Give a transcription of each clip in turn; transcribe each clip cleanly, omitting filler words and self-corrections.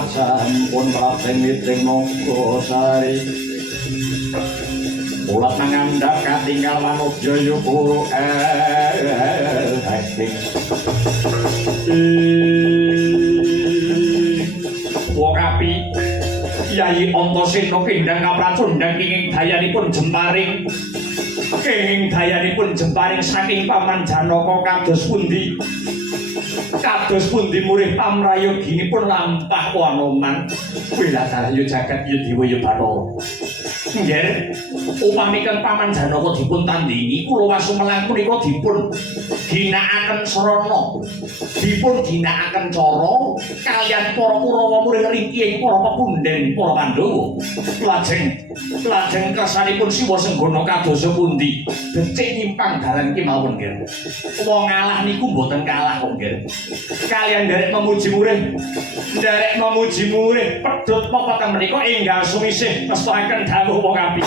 kerajaan pun Praden Mitring Nogosari ulat mangandhap katinggal manungsa yuku acting wong api Yai Antasena pindhang kapracundhang kenging dayanipun jemparing saking Paman Janaka kados pundi murih pamrayoginipun lampah wanoman wiladarayu jagat Yudhiwaya Bathara nggih upamipun Paman Janaka dipun tandhingi kula wasumelang punika dipun ginakaken sarana dipun ginakaken cara kaliyan para Kurawa murih ringkih para pepundhen para Pandhawa lajeng kersanipun Siwa Senggana kados pundi becik nyimpang dalan kemawon nggih wong ngalah niku mboten kalah kok nggih kaliyan nderek memuji murih pedhot pepeten menika enggal sumisih ngestokaken dawuh wong apik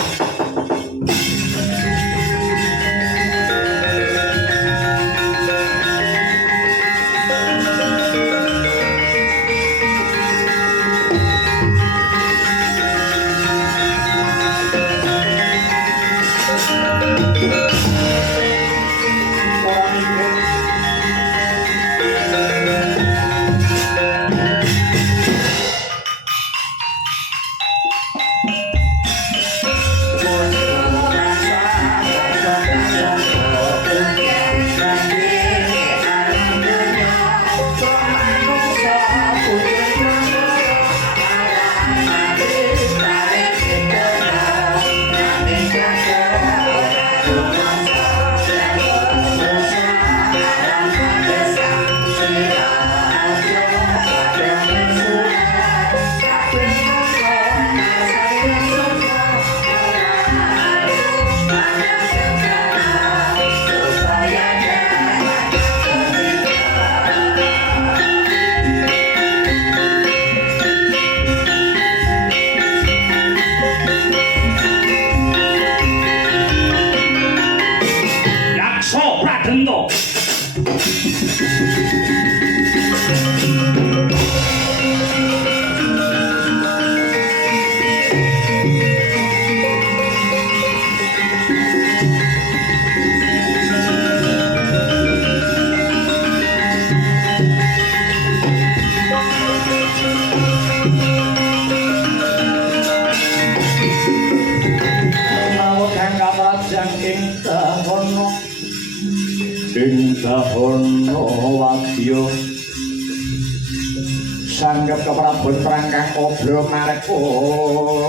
sanggep keprabon prangkang obro marek foto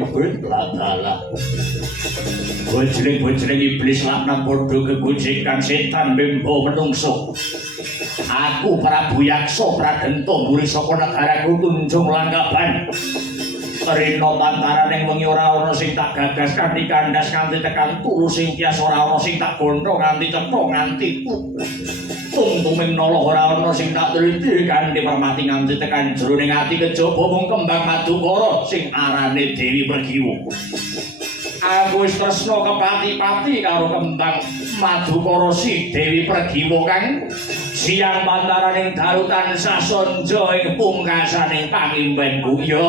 ikut latala bojreng iblis lakna podo kegujikan setan bembo menungso aku Prabu Yaksa Pradenta muri saka negaraku Tunjung Langgaban Rina pantaraning wengi ora ana sing tak gagas kanthi kandhas kanthi tekan turu sing tias ora ana sing tak gontho nganti cetha nganti tuntuming nala ora ana sing tak teliti kanthi permati nganti tekan jroning ati kejaba mung kembang Madukara sing arane Dewi Pregiwa aku wis tresna kepati-pati karo kembang Madukara si Dewi Pregiwa kang siang pantaraning dalu tansah sonjo ing pungkasaning pangimbenku ya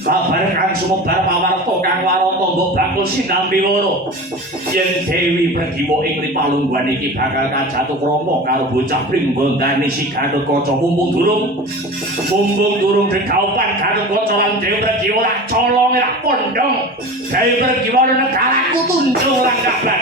kabar kang sumebar pawarta kang warata mbok bakul sinambi wara yen Dewi Pregiwa ing Ripalungguhan iki bakal kajatuh krama karo bocah Primbondane si Gatotkaca mumpung durung degaupan Gatotkaca lan Dewi Pregiwa lak colong lak pondhong Dewi Pregiwa negaraku Tunjung Langgaban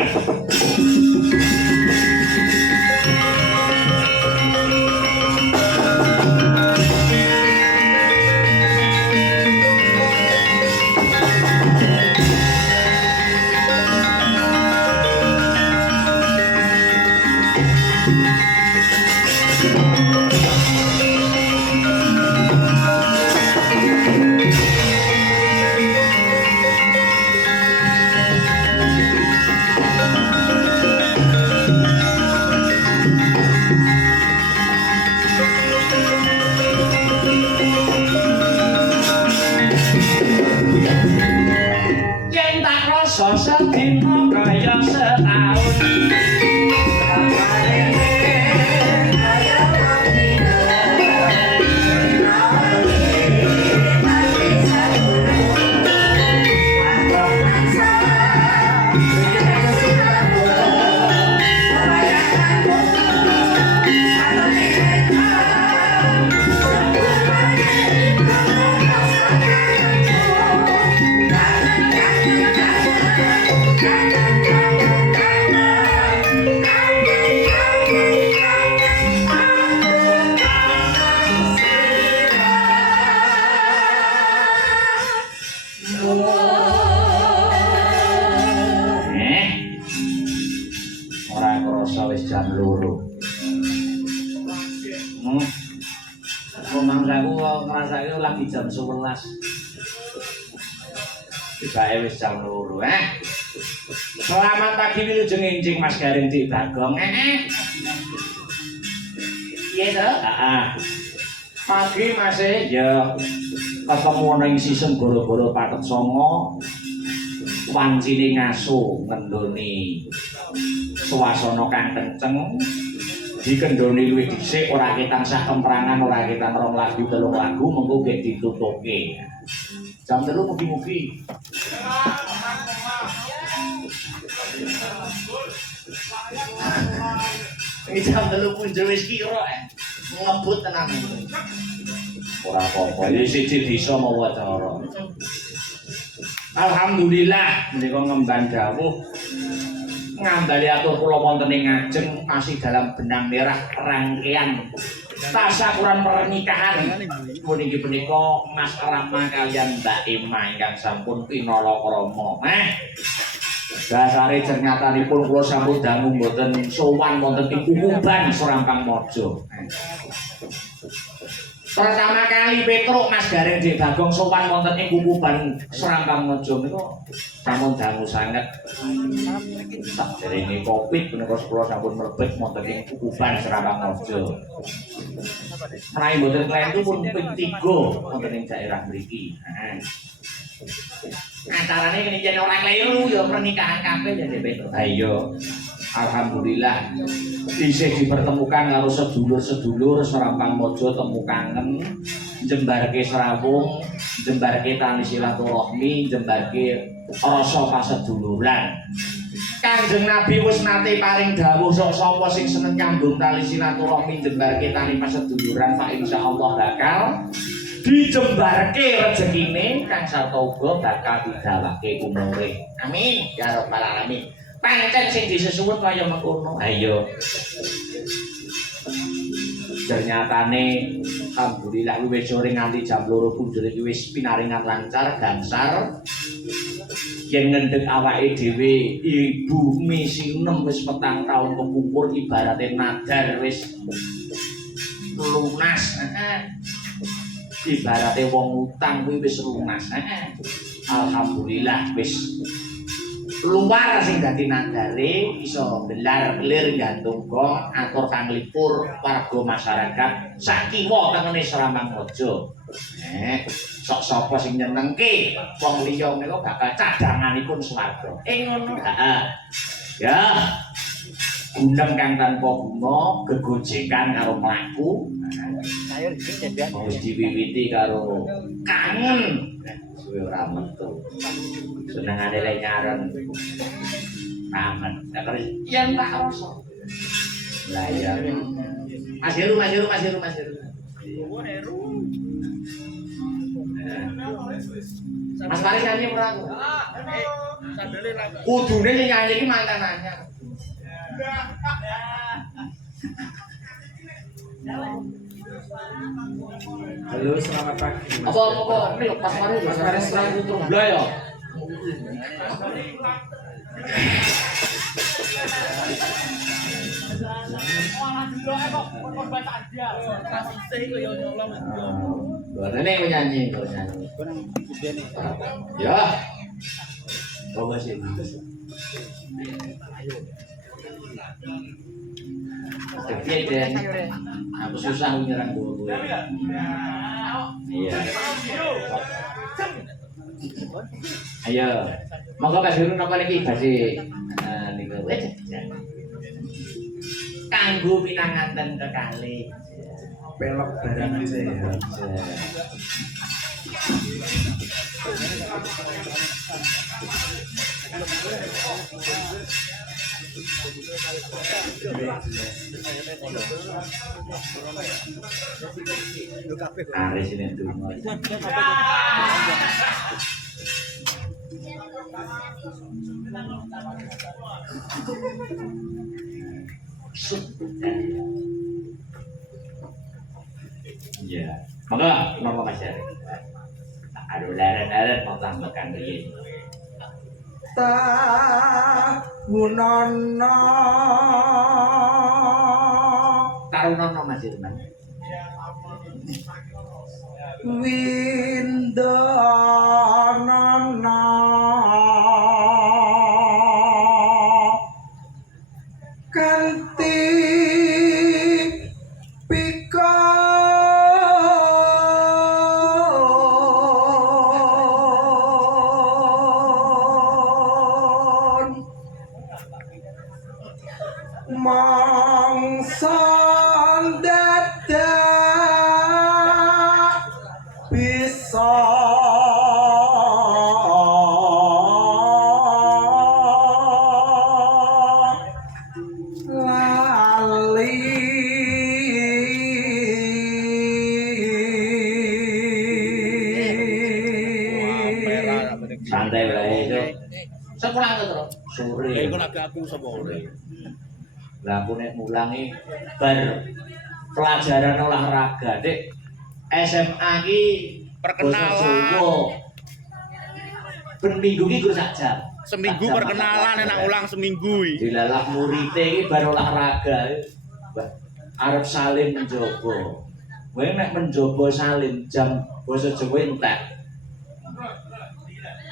sedina kaya setahun jam 2. Pemangsaku ngrasake lagi jam 11. Tibake wis jam 2. Selamat pagi wilujeng enjing Mas Garing Dik Bagong. Iya to? Heeh. Pagi Mas ya ketemu ning sisem gara-gara patet songo. Wancine ngaso ngendoni swasana kang kenceng. Dikendoni luwih dhisik ora ketang sak kemperangan ora ketang 2 lagu 3 lagu mengko ge ditutuke. Jam 3 mugi-mugi. Iki jam 3 punjul wis kira ngebut tenan. Ora apa-apa, ya siji desa mawa cara. Alhamdulillah menika ngemban dawuh ngambali atur kula wonten ing ngajeng masih dalam benang merah rangkaian tasyakuran pernikahan puniki punika Mas Rama kalian Mbak Ema ingkang sampun pinala krama. Dasare jernyatanipun kula sampun dangu mboten sowan wonten ing Kukuban Serampang Mojo. Pertama kali Petruk Mas Garing Dik Bagong sowan wonten ing Kukuban Serampang Mojo niku sampun dangu sanget. Saderenge Covid menika kula sampun mlebet wonten ing Kukuban Serampang Mojo. Menawi mboten klentu pun ping 3 wonten ing daerah mriki. Acarane kene yen ora kleru ya pernikahan kabeh ya Petruk. Ha iya. Alhamdulillah isih dipertemukan karo sedulur-sedulur Serampang Mojo temu kangen, jembarke serawung, jembarke tali silaturahmi, jembarke rasa paseduluran. Kanjeng Nabi wis nate paring dawuh sok sapa sing seneng nyambung tali silaturahmi jembarke tali paseduluran fa insyaallah bakal dijembarke rezekine kang sarta uga bakal didawake umure. Amin ya rabbal alamin. Pancen sing disesuwun kaya mengkono. Ayo. Ternyatane alhamdulillah luwih sore nganti jam 2 punjul iki wis pinaringan lancar gansar. Yen ngendhek awake dhewe ibu misi 6 wis 4 taun kepungkur ibarate nadar wis lunas. Ibarate wong utang kuwi wis lunas. Alhamdulillah wis luar sing dadi nadare iso belar-belir gantung gong atur kang lipur warga masyarakat sakiwa tengene Serampang Mojo. Sok sapa sing nyenengke wong liya menika bakal cadanganipun swarga. Ngono. Heeh. Ya. Gundem kang tanpa guna gegojekan karo mlaku. Wis diwiwiti karo kangen. Suwe ora metu. Senengane lek nyaron. Kangen. Terus yen tak rasa. Lah ya. Mas Heru. Mas Faris nyanyi ora aku? Kudune sing nyanyi iki mantan anyar. Halo, selamat pagi. Apa ini pas mari Mas Faris nang Trubla ya. Ini menyanyi. Ya. Coba sih. Tapi dan aku susah menyerang gue. Iya. Ayo. Monggo Mas Guru napa niki badhe niku wis. Kanggo pinanganten kekalih. Pelok barang sehat. Aris ini tuh. Ya, maka Mas Ari. Aduh leren-leren mau tambahkan riyen. Ta gunono alun-alun Mas Irman. Windanana kanthi pikon mangsa dadak bisa Santai wae itu. Sepulang terus. Sore. Iku lagi aku sore. Lah aku nek mulangi bar pelajaran olahraga, Dik. SMA ki Perkenalan. Ben minggu ki gur sak jam. Seminggu perkenalan enak ulang seminggu iki. Dilalak muridé iki bar olahraga. Arep salin menjobo. Kowe nek menjobo salin jam basa Jawa entek.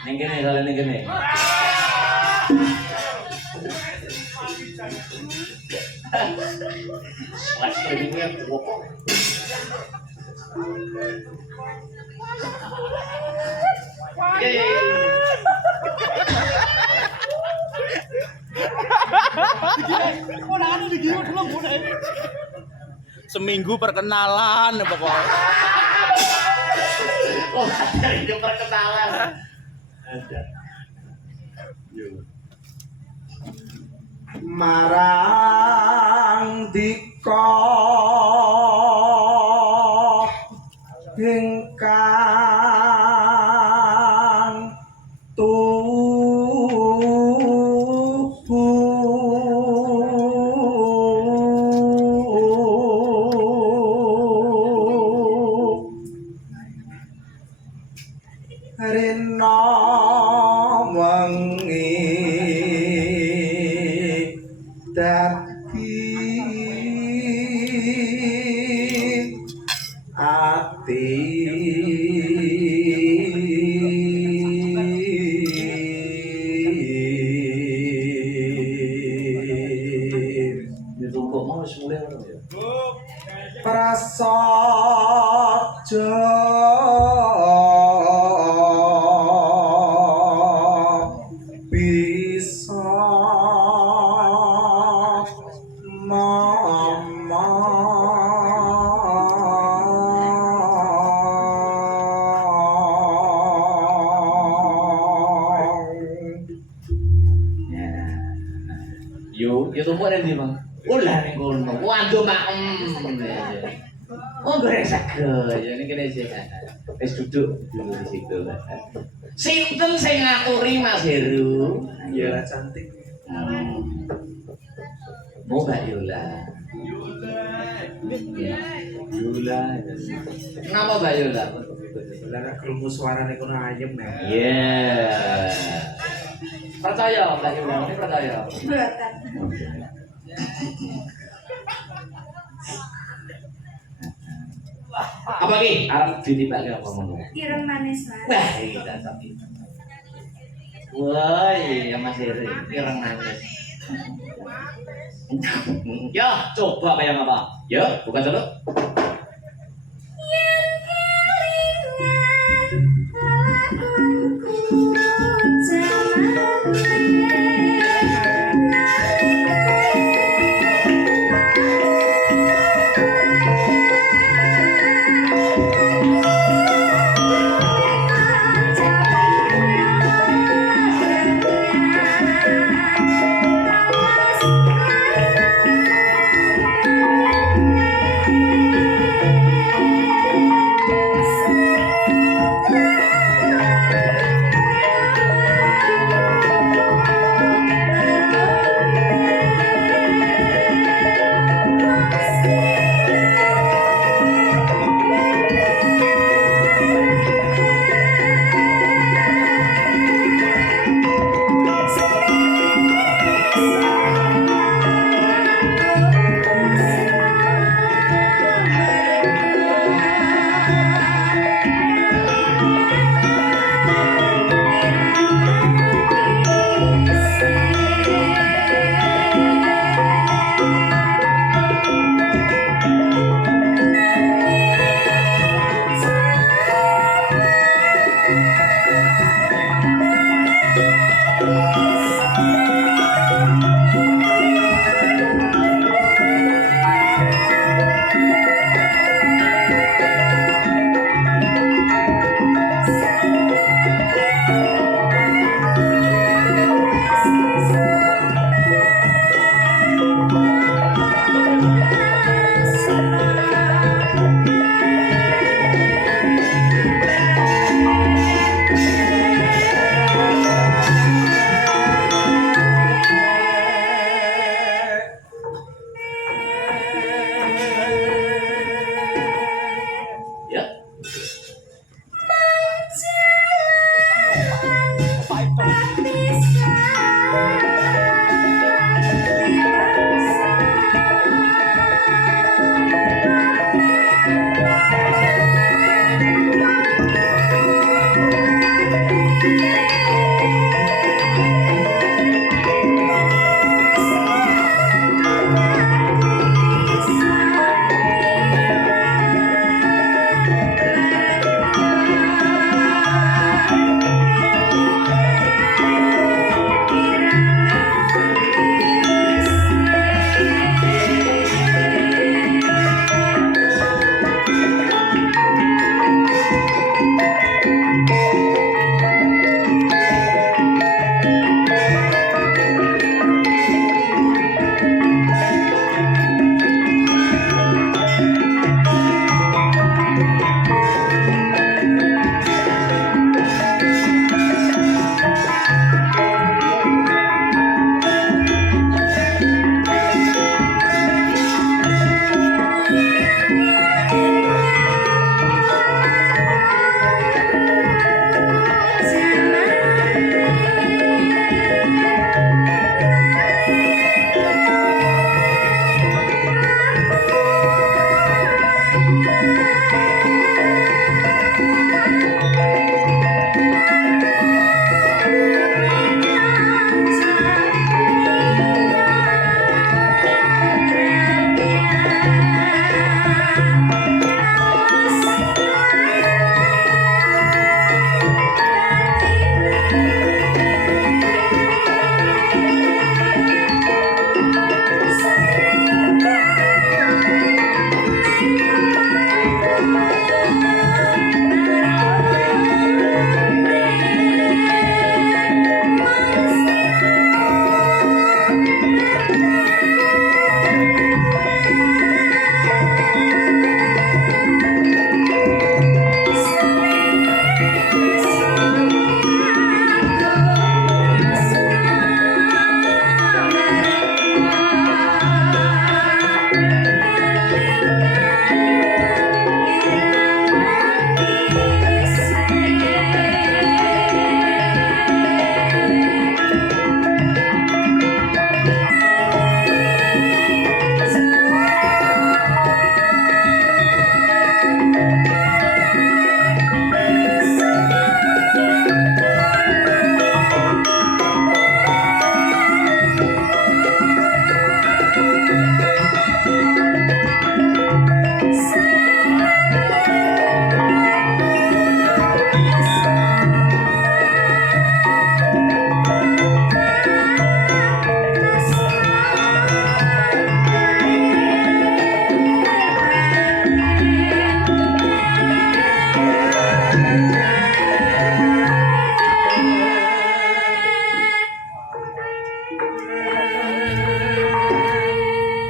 Ning kene salin ning kene. Wes ini kok. Seminggu perkenalan pokoknya. Oh, ada itu perkenalan. Ada. marang dika ingkang rena wengi dadi ati Ditumpuk mau wis mulai ngono ya. prasaja bisa mama Yo tumpuk ning ndi, Bang? Ulah ning kono. Waduh makem. Oh, goreng sego. Ya ning kene sih. Wis duduk dulu di situ. Sinten sing ngaturi Mas Heru? ya cantik Mau Mbak Yola. Yola. Kenapa Mbak Yola? lara krungu suarane kono ayem nek Iya. Percaya Mbak Yola, ini percaya. Mboten. Apa ki? Arep ditibake apa ngono? Ireng manis, Mas. Wah, iki dasar iki. Woi, ya Mas Heri, ireng nangis. Ya, coba kayak apa? Ya, buka dulu. Thank you.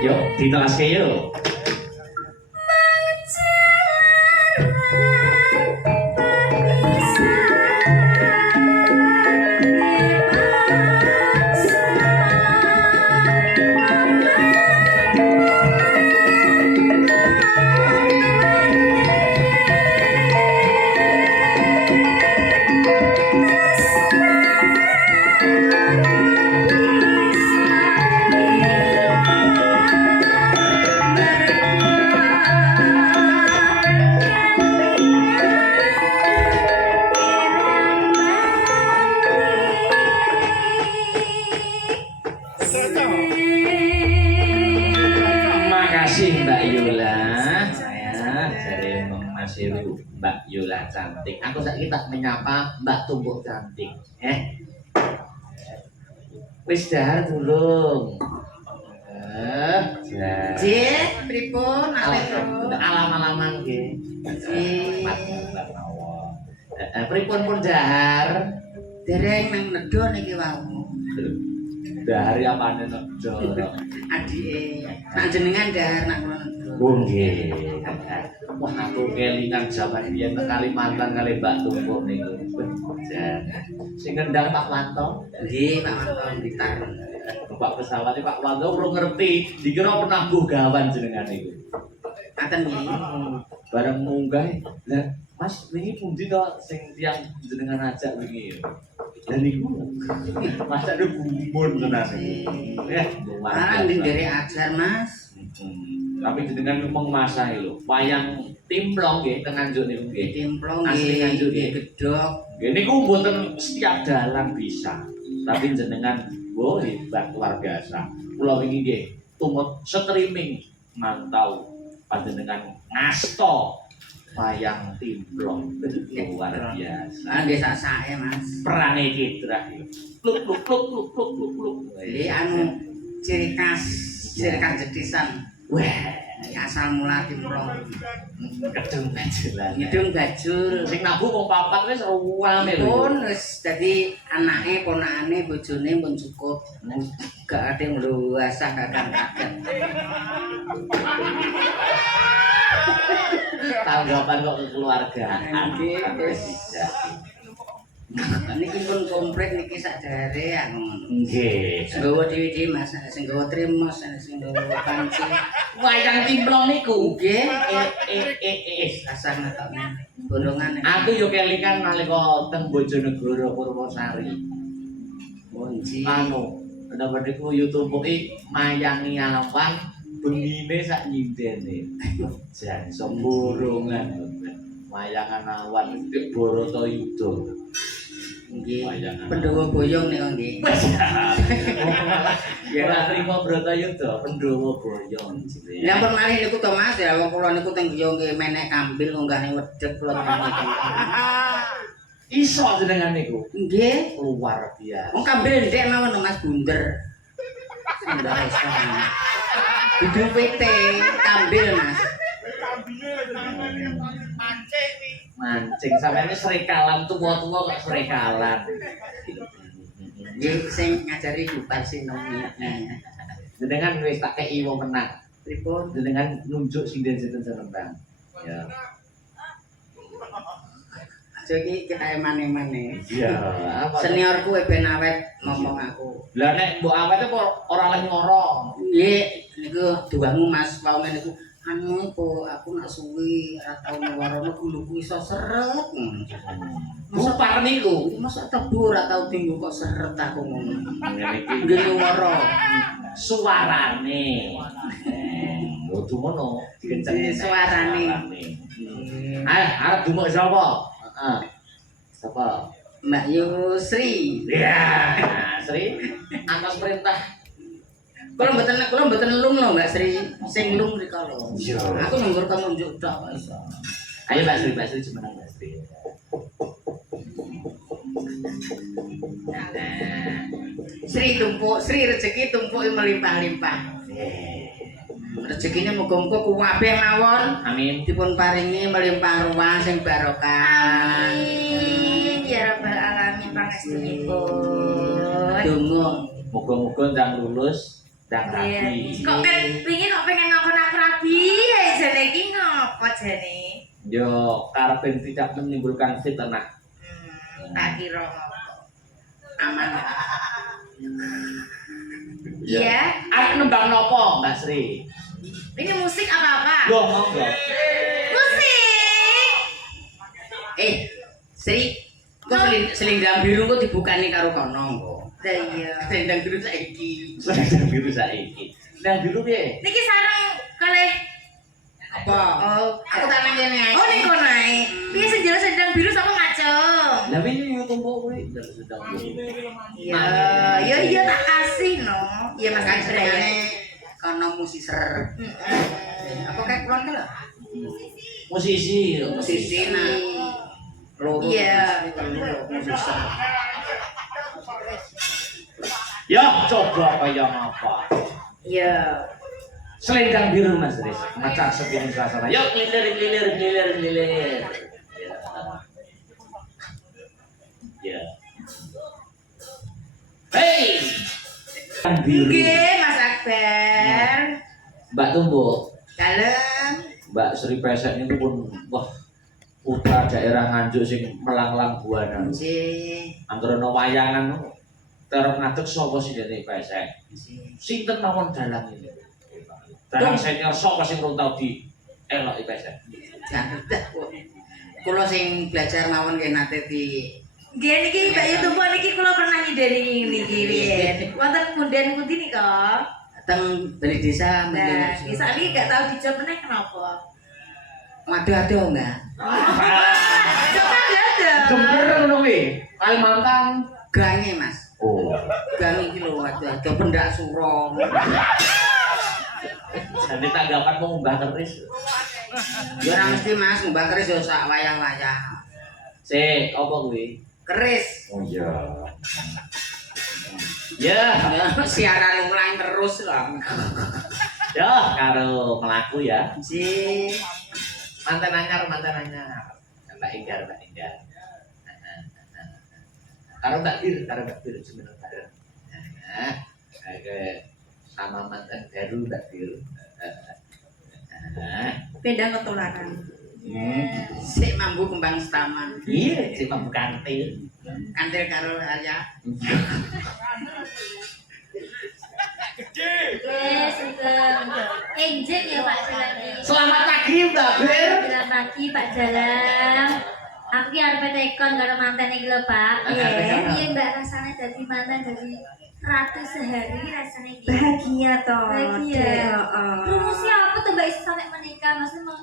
Yuk, ditelaske yuk. Makasih Mbak Yula. Saya dari Masiru Mbak Yula cantik. Aku saiki tak menyapa Mbak Tumpuk cantik. Wis dahar durung. Nggih, pripun Alam-alaman nggih. Nggih. Pripun pun dahar? Dereng nang nedha niki wau. Dahar apane nejo? Adike, nak jenengan dahar nak kula nedha. Oh nggih. Wah aku kelingan jaman biyen nang Kalimantan kali Mbak Tumpuk niku. Sing ngendang Pak Wanto. Nggih, Pak Wanto Blitar. Pak pesawate Pak Wanto urung ngerti dikira penabuh gawan jenengan niku. Ngaten nggih. Bareng munggah, lah Mas wingi pundi to sing tiyang jenengan ajak wingi. Lah niku masa ada gumun tenan niku. Marang ndherek ajar, Mas. Tapi jenengan mung masahe lho, wayang timplong nggih teng Nganjuk niku nggih. Timplong Asli Nganjuk nggih, nggih. gedhok. Nggih niku mboten setiap dalang bisa. Tapi jenengan oh hebat luar biasa. Kula wingi nggih tumut streaming mantau panjenengan ngasto wayang timplong luar biasa. Ah nggih sak-sake, Mas. Perane kidrah iki. Pluk pluk pluk pluk pluk pluk pluk. Nggih anu ciri khas jetisan. Wah, Asal mula timplong. kedung bajulan. Ngidung bajul. Sing nabuh wong papat wis ruwame lho. Pun wis dadi anake ponakane bojone pun cukup. Gak ada yang luasa kakak kakak. Tanggapan kok kekeluargaan. Nggih, wis. Bisa. Niki pun komplit niki sadare anu. Nggih. Sing gawa dhewe-dhewe Mas, sing gawa trimos, sing gawa panci. Wayang timplong niku. Nggih, Asal ngetokne golongan. aku yo kelingan nalika teng Bojonegoro Purwosari. Monji. Anu, napa niku YouTube-i mayangi awan bengine sak nyindene. Jan semburungan. Wayangan awan iki Bharatayuda. Nggih. Wayangan. Pandhawa boyong nika nggih. Ora trimo Bharatayuda, Pandhawa boyong. Ya pun malih niku to Mas, ya wong kula niku teng griya nggih menek kambil ngunggahne wedhek kula niki. Iso jenengan niku. Nggih. Luar biasa. Wong kambil ndek mawon to Mas bunder. Ndak iso. Kudu PT kambil Mas. Mancing sampeyan serikalan tuwa-tuwa kok serikalan. Nggih sing ngajari Bupar Sinomi. Jenengan wis tak kei wong menang. Pripun? Jenengan nunjuk sinden-sinden senembang. Ya. Jadi kita emane-emane. Iya, apa? Seniorku ben awet ngomong aku. Lah nek mbok awet apa ora oleh nyoro. Nggih, niku duwamu Mas, wau niku anu kok aku nak suwi ora tau ngewarono guluku iso seret. Bupar niku. Masa tebu ora tau tinggu kok seret aku ngono. Niki Nggih nyuwara. suarane. Kudu ngono, dikencengin Suarane. Arep dumuk sapa? Heeh. Sapa? Mbak Yusri. Ya, Sri. Atas perintah. Kula mboten lung lho Mbak Sri. Sing lung mriko lho. Iya. Aku nunggur nunjuk tok kok iso. Ayo Mbak Sri jemenang Mbak Sri. Sri tumpuk, Sri rezeki tumpuk melimpah-limpah. Rezekinya muga-muga kuwabeh mawon. Amin. Dipun paringi melimpah ruah sing barokah. Amin ya rabbal alamin pangestunipun. Donga. Moga-moga ndang lulus, ndang Iya. rapi. Kok pengen ngakon aku rabi? Ya jane iki ngopo jane? Yo karepen tidak menimbulkan fitnah. Tak kira ngopo. Aman. Iya. Arep nembang nopo, Mbak Sri? Ini musik apa-apa? Loh, monggo. Musik. Sri, kok selendang biru kok dibukani karo kono kok. Lah iya. Selendang biru saiki. Selendang biru saiki. Selendang biru piye? Niki sareng kalih Apa? oh, Aku tak nang kene ae. oh ning kono ae. Piye sing jelas sedang biru sapa ngacung? Lah wingi yo tumpuk kuwi selendang biru. Iya, iya tak kasih no. Iya Mas Andre. Kono musiser. Apa kayak keluarga lah? Musisi. Musisi nah. Loro. Iya. Musiser. Ya, coba kaya apa? Ya. Selendang biru Mas Riz, macam segini suasana. Yuk lilir. Ya. Hei. Selendang biru. Nggih, Mas Akbar. Mbak Tumbuk, Dalem. Mbak Sri Pesek niku pun wah putra daerah Nganjuk sing melanglang buana. Nggih. Anggerono wayangan terus ngadeg sapa sing dene Pesek. Sinten mawon dalang ini? Dalang senior sapa sing rung tau di eloki Pesek? Jakarta. Kula sing belajar mawon nggih nate di Nggih niki Mbak YouTube niki kula pernah nyidani niki riyen. Wonten punden pundi nika? teng dari desa Nah, bisa ini gak tahu dijawab meneh kenapa? Waduh Mbak. Coba ada. Jember ngono kuwi. Kalimantan. Gange Mas. Oh. Gange iki lho waduh pendak surong. Jadi tanggapan mau Mbah Keris. Ya ora mesti Mas, Mbak Keris yo sak wayah-wayah. Sik, apa kuwi? Keris. Oh iya. Ya, Ya siaran ulang terus lah. ya karo melaku ya. Si Mantan anyar. Mbak Enggar. Karo Mbak Bir sebenarnya bareng. Nah, kayak sama mantan baru Mbak Bir. Beda ketularan. si mambu kembang setaman. Iya, si mampu kantil. Kantil karo Arya. Yes, Sugeng. Enjing ya Pak Jalang. Selamat pagi Mbak Bir. Selamat pagi Pak Jalang. Aku ki arep tekon karo mantan iki lho Pak. Iya Mbak rasanya dadi mantan dari ratu sehari rasanya iki. Bahagia toh. Bahagia. Heeh. Rumusnya apa tuh Mbak iso sampai menikah? Maksudnya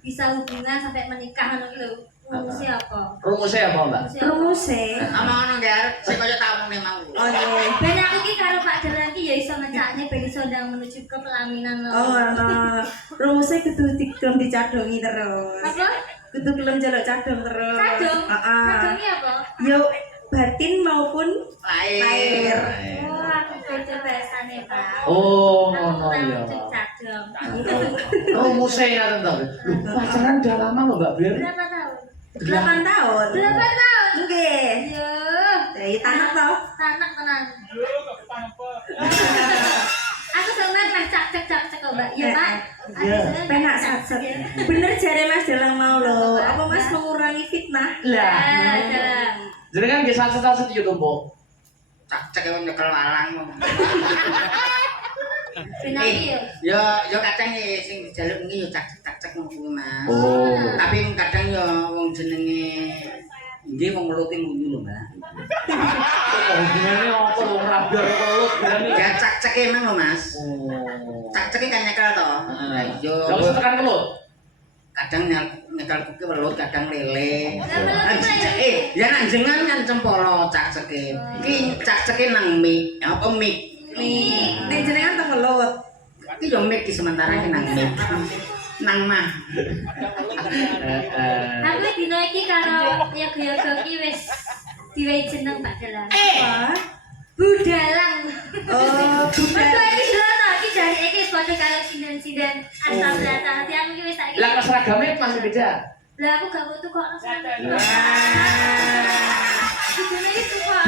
bisa hubungan sampai menikah ngono ki lho. Rumusnya apa? Rumusnya apa Mbak? Rumuse. Omong-omong ya, sing kaya tak omong mau. Oh iya. Ben aku ki karo Pak Jalang ki ya iso ngecakne ben iso ndang menuju ke pelaminan lho. Oh, rumuse kudu digelem dicadongi terus. Apa? Kudu gelem jaluk cadong terus. Cadong? Heeh. Cadongnya apa? Yo batin maupun Lahir. Oh, aku belajar bahasane, Pak. Oh, Aku ngono tahu ya. cek cadong. Rumusnya ngaten to. Loh, pacaran udah lama loh Mbak Bir. Berapa tahun? 8 tahun. 8 tahun. Nggih. Yo, Dari tanah toh. tanak tenan. Aku seneng pas cak kok, Mbak. Iya, Pak. Iya. Penak sat. Bener jare Mas Dalang mau lho. Apa Mas mengurangi fitnah? Lah, Jadi kan nggih satu-satu yo tumpuk. Cak-cek nyekel walang. benar iki yo. Yo kadang ya sing dijaluk iki yo cak-cek ngono Mas. Oh. Tapi kadang yo wong jenenge nggih wong meluti munyu lho, Mbak. Hubungannya apa lho ngrabar kelut berani. Ya cak-cek emang lho, Mas. Oh. Cak-cek kan nyekel to. Lah yo Lah mesti tekan kelut. kadang nyekel kuki welut, kadang lele. Lah melut Ya nang jenengan kan cempolo cak-ceke. Iki cak-ceke nang mik, apa mik? Nek jenengan teng welut. Iki yo mik iki sementara iki nang mik. Nang mah. Aku dino iki karo yoga-yoga ki wis diwehi jeneng Pak Dalang. Apa? Budalang. Oh, Betul budak. iki lho iki jare iki padha karo sinden-sinden asal belata. Hati aku ki wis saiki. Lah pas seragamnya masih beda. Lah aku gak butuh kok seragam. Wah. Budune iki kok.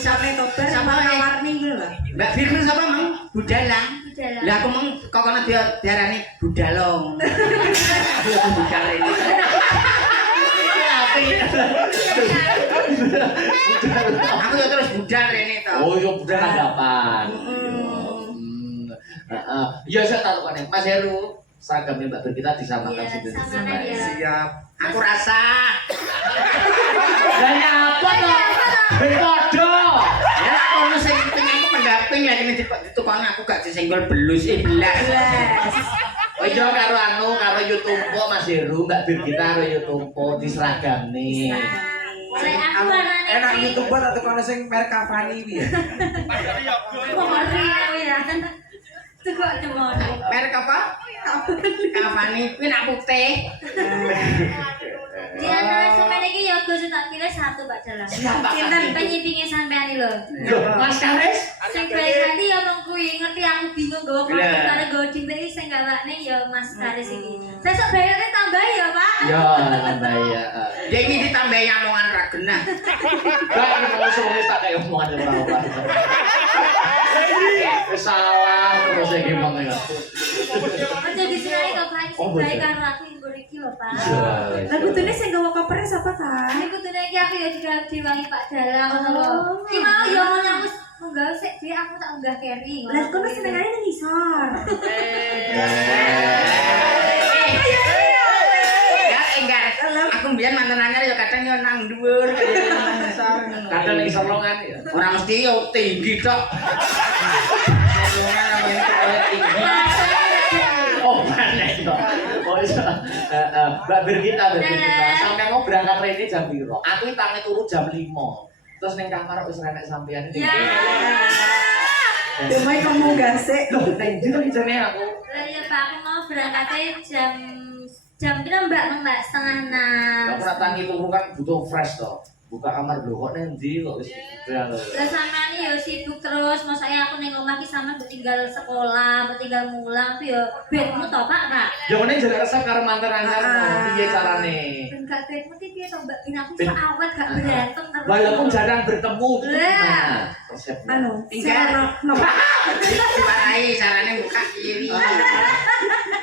Sampai tobar Sama sama ya. warni gitu loh. Mbak Firman sapa, Mang? Budalang. Budalang. Lah aku meng kok ana diarani budalong. Budal ini. Aku yo terus budal rene to. Oh, yo budal tanggapan. Iya saya tahu kan Mas Heru seragamnya Mbak Bir kita disamakan Iya, situ samakan ya. Siap. Aku rasa. Lah nyapa to? Ben padha. Ya kono sing pengen aku pendamping ya kene ditukoni aku gak disenggol belus belas. Oh iya karo YouTube Mas Heru Mbak Bir kita karo YouTube diseragamne. Oleh aku warnane Enak iki. YouTube atau kono sing merek Cavani iki ya. Mori aku ya. Tukok demone. Merek apa? Cavani kuwi nak putih. Di antara sampean iki yoga sing tak pilih satu Pak Dalang. Siapa? Sinten penyipinge sampean iki lho lho. Mas Karis. Sing baik hati ya mong kuwi ngerti aku bingung nggawa kopi karo nggawa dhewe iki sing gawakne ya Mas Karis iki. Sesuk bayarne tambah ya, Pak. Ya, tambah ya. Ya iki ditambahi omongan ra genah. Gak mau semuanya tak kayak omongan yang tahu lah. Salah terus iki mangga. Aja disenai kok Pak sing baik karo aku nggo iki lho, Pak. Lah kudune sing gawa kopernya sapa ta? Ini kudune iki aku ya juga diwangi Pak Dalang ngono lho. Ki mau yo ngono wis munggah sik dhewe aku tak unggah keri. Lah kono senengane nang isor. Ya enggak. Aku mbiyen mantan anyar ya kadang yo nang dhuwur Kadang ning solongan ya. ora mesti yo tinggi tok. Solongan namanya kaya tinggi. Oh, mana itu? Oh, iso. Mbak Birgita. Sampai mau berangkat rene jam piro? Aku iki tangi turu jam 5. Terus ning kamar wis renek sampean iki. Ya. Demai kamu gasek. Loh, ning ndi to jane aku? Lah ya Pak aku mau berangkatnya jam pira Mbak? Mbak setengah 6. Aku nak tangi turu kan butuh fresh to. Buka kamar lho kok ning ndi kok wis udah. Lah sampean yo sibuk terus, mosake aku ning omah ki sampean tinggal sekolah, tinggal mulang tuh yo bedmu to Pak, Pak. Yo ning jare resep karo mantan anyar piye carane? Ben gak bedmu ki piye to Mbak? Ben aku iso awet gak berantem terus. Walaupun jarang bertemu gitu. Lah. Resepnya. Anu, Enggak. nopo Dimarahi carane buka piye.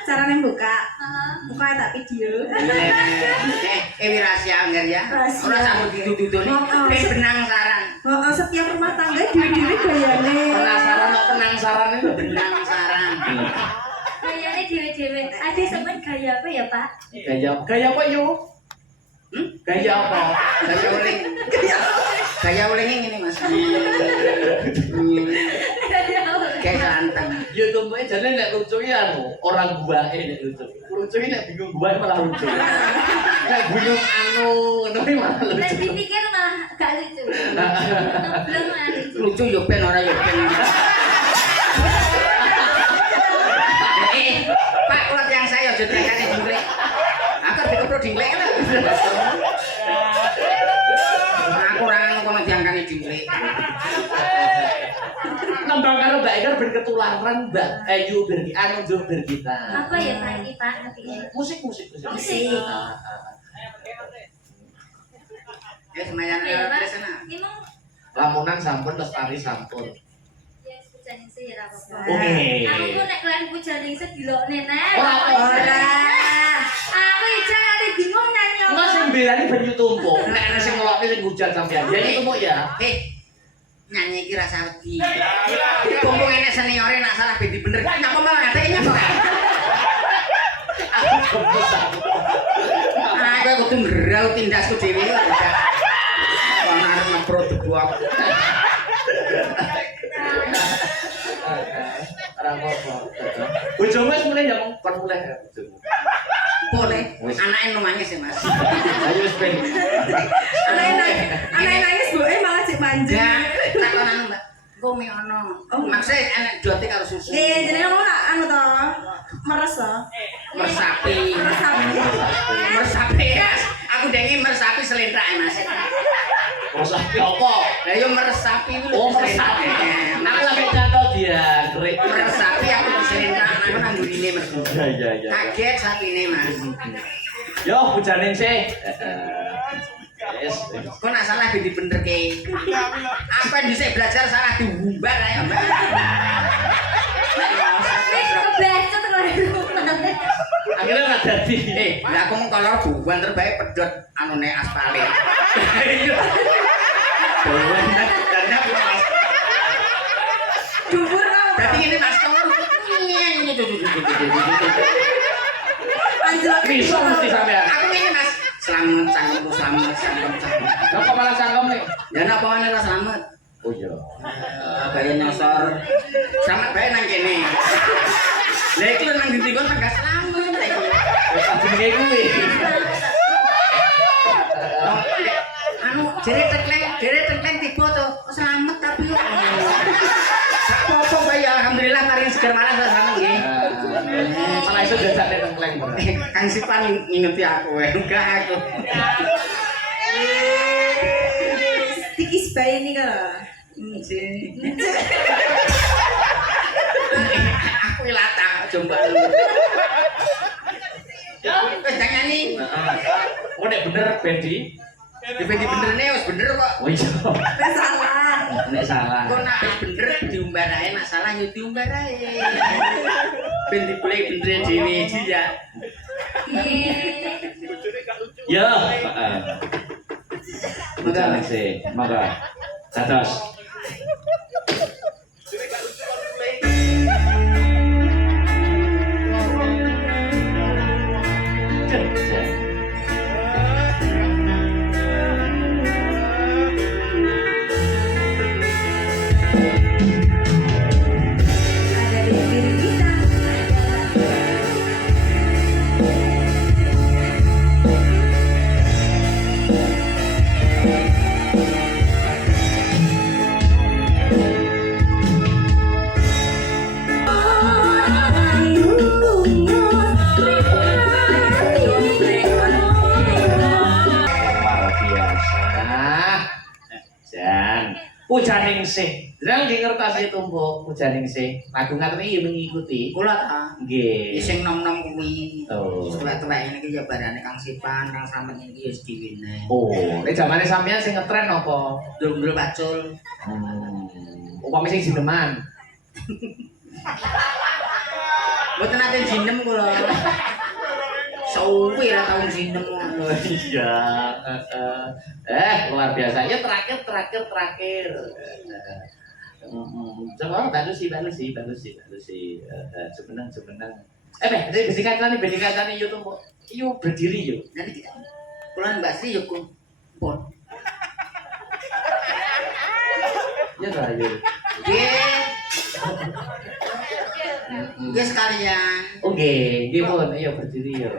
carane buka. Heeh. Buka tak video. Wi rahasia anggar ya. Rahasia. Ora sambut ditutut wis benang saran. Oh, setiap rumah tangga dhewe-dhewe gayane. Penasaran kok penasaran itu Benang saran. Kayane dhewe-dhewe. Ade sampean gaya apa ya, Pak? gaya apa yo? Gaya apa? Gaya uling. Gaya uling ngene Mas. Kayak santang. Ya tumpuke jane nek lucu ya anu, orang guae nek lucu. Lucu nek bingung guae malah lucu. Nek bingung anu ngono iki malah Lah lucu. dipikir malah gak lucu. Belum malah lucu. Lucu yo ben ora yo ben. Pak ulat yang saya aja dikane dinglek. Aku dikepro dinglek lho. Aku ora ngono diangkane dinglek. Nembang karo Mbak Iker ben ketularan Mbak Ayu Bergi anu Ndur Bergita. Apa ya Pak ini Pak? Tapi Musik. Musik. Ya semayan ya Pak. sana. Emang Lamunan sampun lestari sampun. ya pujan sih ya apa-apa. Oke. Aku tuh nek kalian pujan ning sedilokne nek. Ora. Aku ijan ate bingung nyanyi. Mas sing belani banyu tumpuk. Nek ana sing ngelokne sing hujan sampean. Ya itu tumpuk ya. Nyanyi iki rasa wedi. Mumpung enek seniore nak salah ben bener. Nyapa malah ngateke nyapa kan. Aku kudu ngerau tindasku dhewe kok. Kon arep ngepro debu aku. Ora apa-apa. Bojomu wis mulai ya kon mulai ya bojomu. Boleh. Anake nangis ya Mas. Ayo wis ben. Anake nangis boke malah cek manja. Ya, takonan Mbak. Kok mi ono. Maksudnya enek jote karo susu. Jenenge ngono tak anu to. Meres to. Mersapi. Meresapi. Mersapi Mas. Aku dengi mersapi selentrak Mas. Meresapi apa? Lah yo meresapi itu. Oh, meresapi. Aku sampe contoh dia, Grek. Meresapi aku selentrak aku nang gurine Mas. Iya. Kaget sapine Mas. Yo, hujanin sih. Yes. Kok nak salah ben dibenerke. Apa dhisik belajar salah diumbar ae Mbak. Wis kebacet kok. Akhirnya nggak jadi. Lah aku mung kolor buan terbaik pedot anune aspale. Dhuwur kok. Berarti ini Mas kamu. Anjlok Bisa mesti sampean. Aku ini Mas. Selamat cangkemku selamat cangkem. Kok malah cangkem nih? Ya napa maneh ra selamat. Oh iya. Bae nyosor. Selamat bae nang kene. Lah iki nang ndi kon tegas selamat iki. Wis jenenge kuwi. Anu jere tekleng tiba to. Selamat tapi yo. Sak apa bae ya alhamdulillah paring seger malah selamat nggih. Malah iso jajak nek tengkleng. Kang Sipan ngingeti aku enggak aku. Tikis bayi ini kan. Sih. Aku latah coba lu. Wes tanyani. Oh nek bener Bendi. Dipedi benerne wis bener kok. Oh iya. Nek salah. Nek salah. Kok nak wis bener diumbar ae, nak salah yo diumbar ae. Ben dipilih bener dhewe iki ya. Ya, heeh. Maka sih, maka atas. Ada di diri kita. Luar biasa. Jan, pujaning sih. Nang di ngertos itu mbok pujaning sih. Lagu ngaten iki mengikuti. Kula ta. Nggih. Sing nom-nom kuwi. Oh. Tuwek-tuwek ini ki ya barane Kang Sipan, Kang Slamet iki ya diwene. Oh, nek zamane sampean sing ngetren apa? Ndul-ndul pacul. Upami sing jineman. Mboten nate jinem kula. Suwi ra tau jinem. Iya, luar biasa. Ya terakhir. Coba bagus sih. Sebenang. Bedi kacane yo tuh, yo berdiri yo. Nanti kita kula Mbak Sri yo kumpul. Ya ta yo. Nggih. Nggih sekalian. Oke, nggih pun, ayo berdiri yo.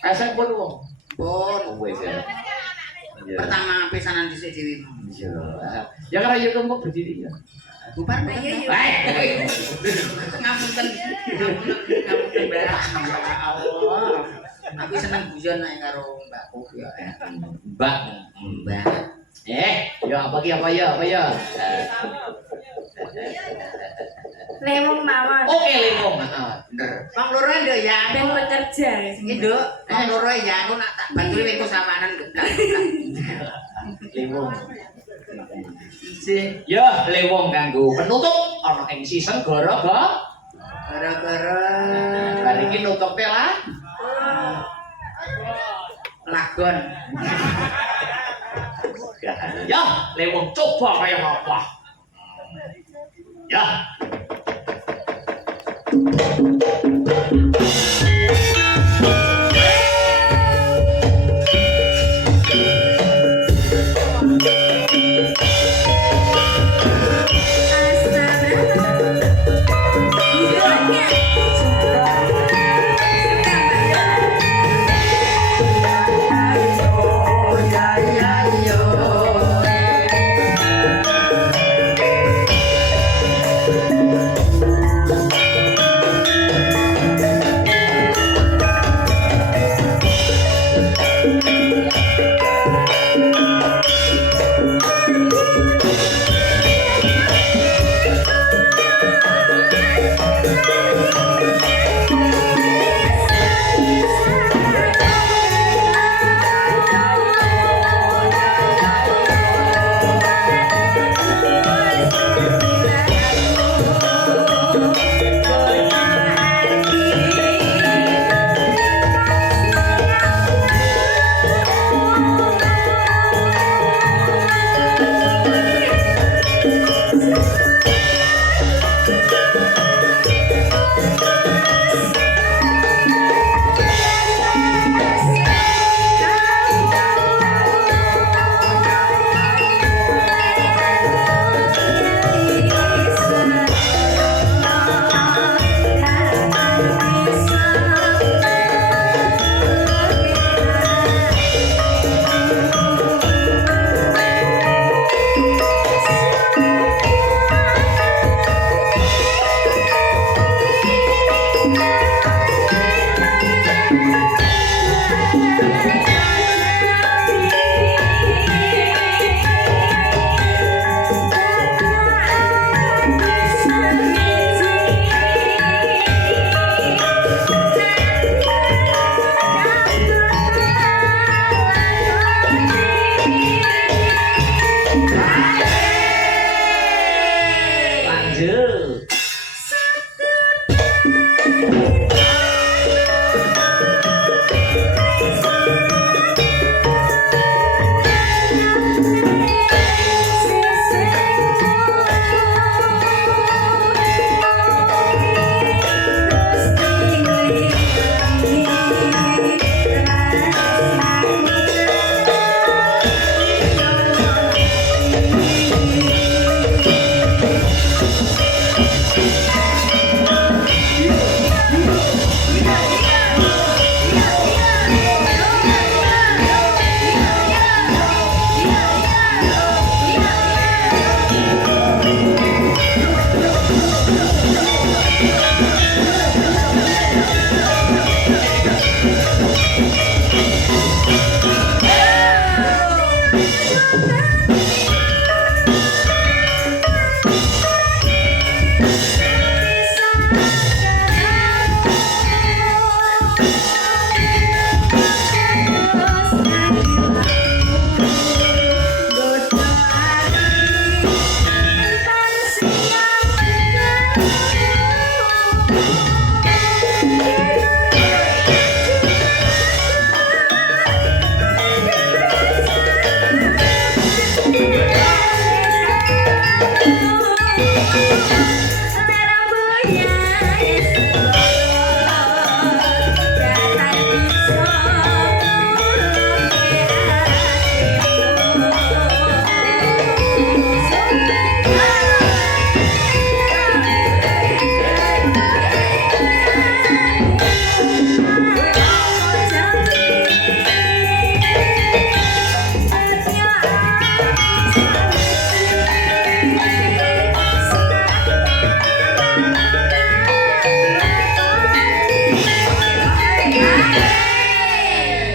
Asal pun wong. Pun Oh wes ya. Iya. pertama pisanan dhisik dhewe. Iya. Ya karena yo kembok berdiri ya. Bubar Mbak. Ngapunten. Ngapunten Mbak. Ya Allah. Aku seneng guyon nek karo Mbakku ya. Mbak. Yo apa ya? Lemong mawon. Oke, Lengkong. Bener. Bang loro nduk ya. Ben bekerja. Iki nduk, bang loro ya aku nak tak bantu wengko samanan enggak. Lengkong. Ya, lewong kanggo penutup ana ing season gara-gara bar iki nutupe lah. Lagon. Ya, lewong coba kaya apa? Ya.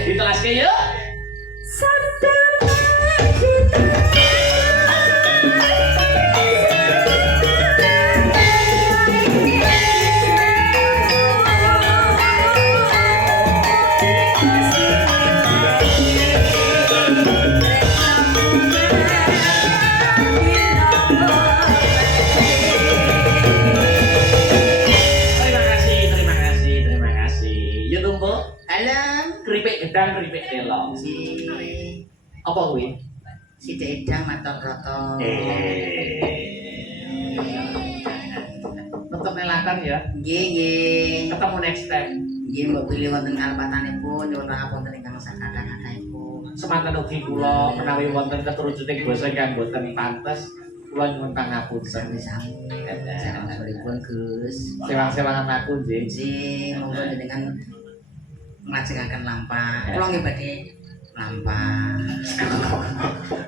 Ditelaske yuk. Terima kasih. Yuk tumpuk. Alam Keripik gedang, keripik telo. si Apa kuwi? si Dedang matur rata. Tetep nelakan ya. Nggih nggih. Ketemu next time. Nggih mbok pilih wonten kalepatanipun nyuwun pangapunten ingkang sakadang-kadangipun. Semanten ugi kula menawi wonten keterujuting basa ingkang boten pantes, kula nyuwun pangapunten. Sami-sami. Sampun Gus. Sewang-sewangan aku nggih. Nggih, monggo jenengan nglajengaken lampah. Kula nggih badhe lampah.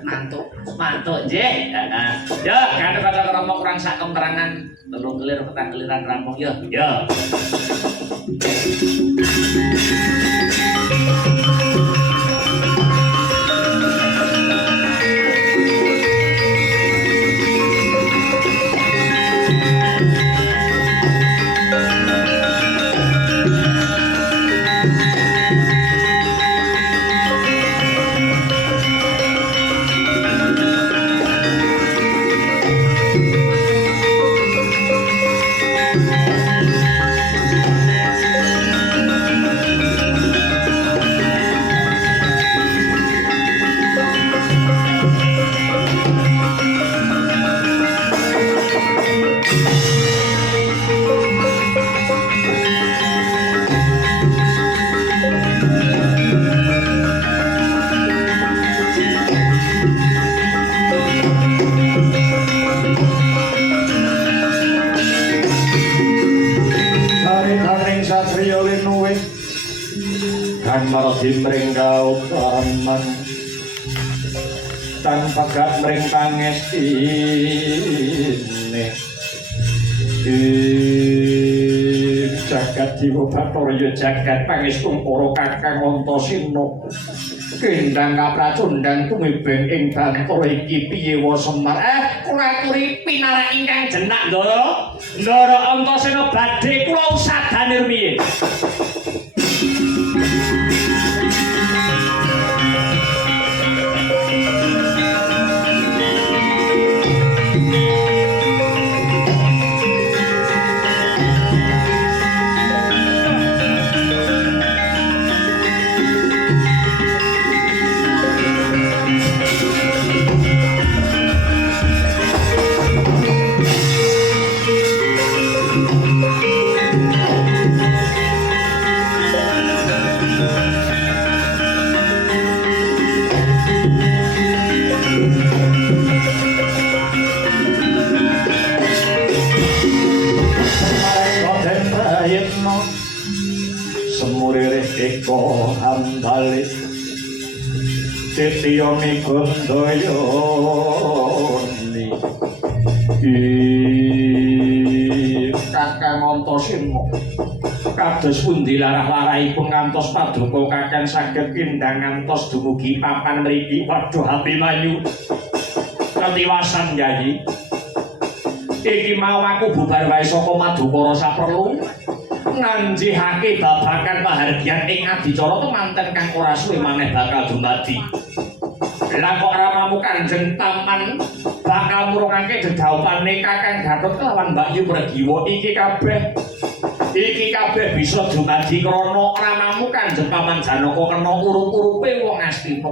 Mantuk. Mantuk nggih. Heeh. Ya, kanthi-kanthi krama kurang sak keterangan telung kelir petang keliran rampung ya. Ya. Dimring kaupaman tanpa gak mring pangestine jagat jiwa batorya jagat pangestung para kakang Antasena kendang kapracundang tumibeng ing bantor iki piye wa Semar kula aturi pinarak ingkang jenak Ndara Antasena badhe kula usadane rumiyin. Eko handale titiyane gondayani Kakang Antasena kados pundi larah-larahipun ngantos paduka kakang saged pindhang ngantos dumugi papan mriki waduh Abimanyu ketiwasan Yayi iki mau aku bubar wae saka Madukara saperlu nganjihake babagan pahargyan ing adicara temanten kang ora suwe maneh bakal dumadi. Lah kok ramamu Kanjeng Taman bakal murungake dedhaupane Kakang Gatot kelawan Mbak Yu Pregiwa iki kabeh bisa dumadi krana ramamu Kanjeng Paman Janaka kena urup-urupe wong Astina.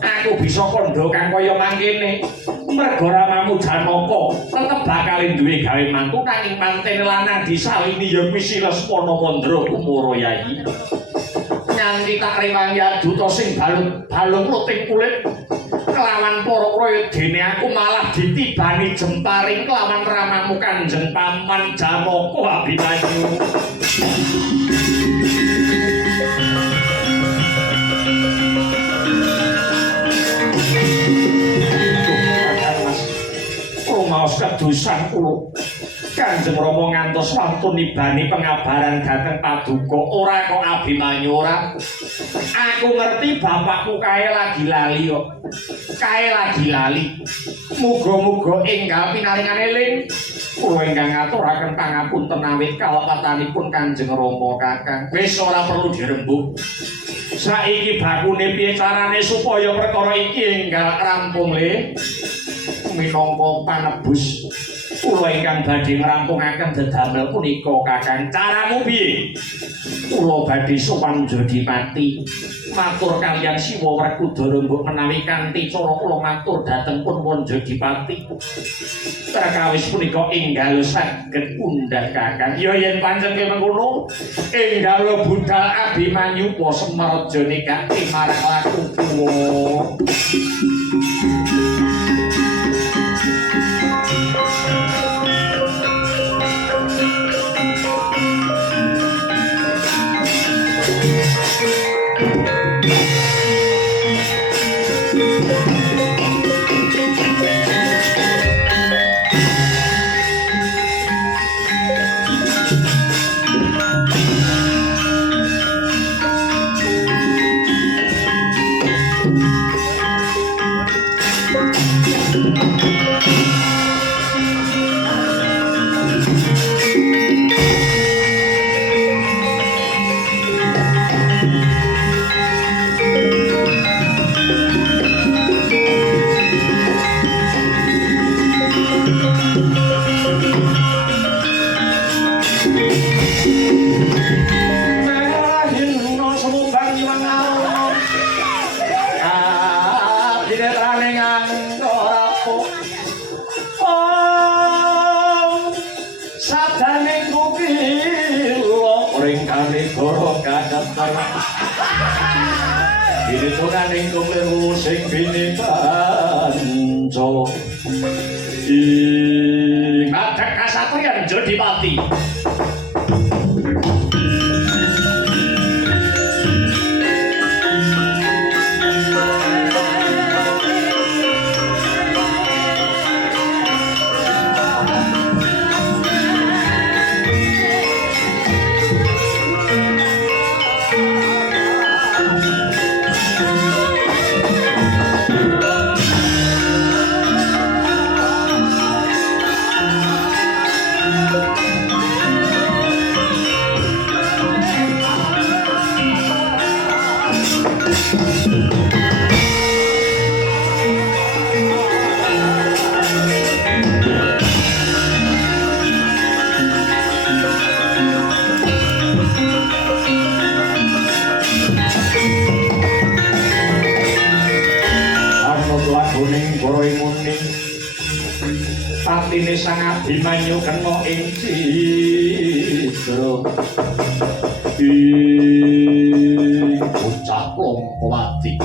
Aku bisa kandha kang kaya mangkene mergo ramamu Janaka tetep bakal duwe gawe mantu nanging mantene lanang disalini ya misi Lesmana Mandra Kumara Yayi. Nyanti tak rewangi aduta sing balung luting kulit kelawan para kraya dene aku malah ditibani jemparing kelawan ramamu Kanjeng Paman Janaka Abimanyu. Maos kedusan kula Kanjeng Rama ngantos wantun nibani pengabaran dhateng Paduka ora kok Abimanyu ora. Aku ngerti bapakku kae lagi lali kok. Kae lagi lali. Muga-muga enggal pinaringan eling. Kula ingkang ngaturaken pangapunten awit kalepatanipun Kanjeng Rama Kakang. Wis ora perlu dirembug. Saiki bakune piye carane supaya perkara iki enggal rampung le. Minangka panebus kula ingkang badhe ngrampungaken dedamel punika Kakang. Caramu piye? Kula badhe sowan Jodipati matur kaliyan Siwa Werkudara mbok menawi kanthi cara kula matur dhateng pun Jodipati. Perkawis punika enggal saged undhak Kakang. Ya yen pancen mengkono enggal budal Abimanyu po Semarja nekake marang laku kuwa. Ini tunaning kuliru sing binibanco ngadeg kasatriyan Jodipati. Patine Sang Abimanyu kena ing citra bocah Lompowati.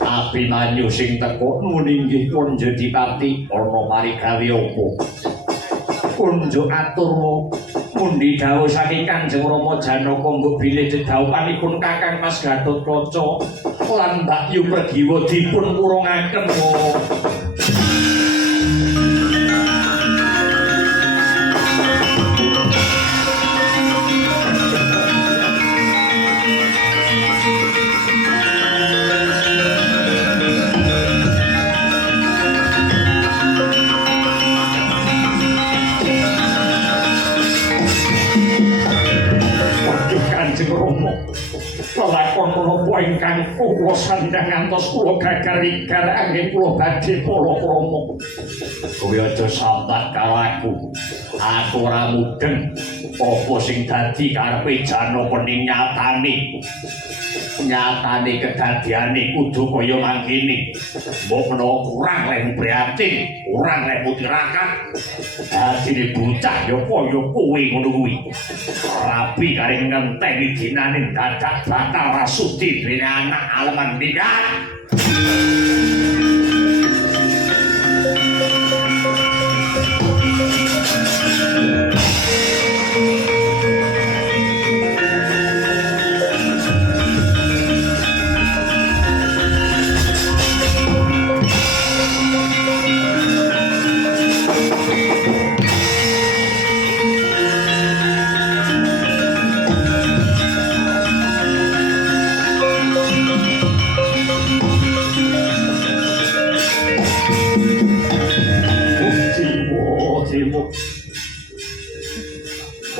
Abimanyu sing teka nuninggih pun Jodipati ana parigawe apa? Kunjuk atur mundi dawuh saking Kanjeng Rama Janaka mbok bilih dedhaupanipun Kakang Mas Gatotkaca lan Mbak Yu Pregiwa dipun kurungaken. Kanjeng Rama Lelakon menapa ingkang kula sandhang ngantos kula gagar-igar anggen kula badhe palakrama. Kowe aja sambat karo aku. Aku ora mudeng apa sing dadi karepe Janaka ning nyatane. Nyatane kedadiane kudu kaya mangkene. Mbok menawa kurang lemu prihatin, kurang lemu tirakat. Dadine bocah ya kaya kowe ngono kuwi. Rapi kare ngenteni dinane dadak bakal rasuti dene anak aleman minggat.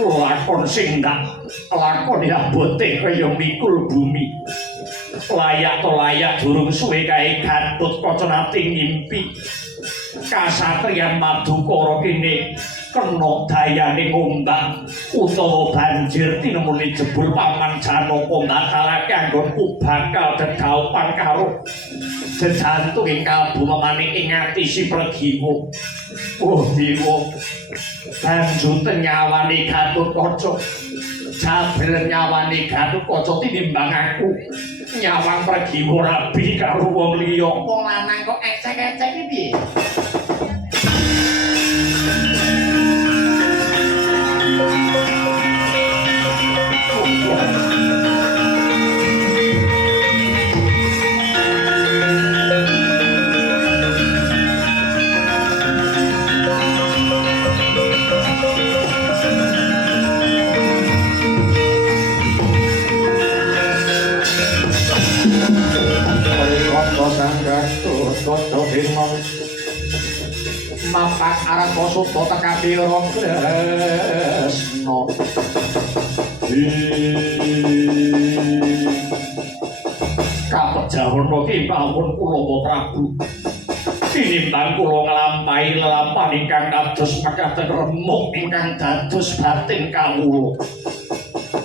Lakon sing ndak lakon abote kaya mikul bumi. Layak to layak durung suwe kae Gatut Kacanati ngimpi. Kasatriyan Madukara kene kena dayane ngombak utawa banjir tinemune jebul paman Janaka mbatalake anggonku bakal dedaupan karo jejantung ing kalbu memaning ing ati si Pregiwa. Oh Dewa, banjut nyawani Gatotkaca, jabel nyawani Gatotkaca tinimbang aku nyawang Pregiwa rabi karo wong liya. Wong lanang kok ecek-ecek iki piye? Mapak aran kosuto tekapi rong Kresna. Kapejawana ki pawon kula Prabu. Tinimbang kula nglampahi lelampahan ingkang kados mekaten remuk ingkang dados batin kawula.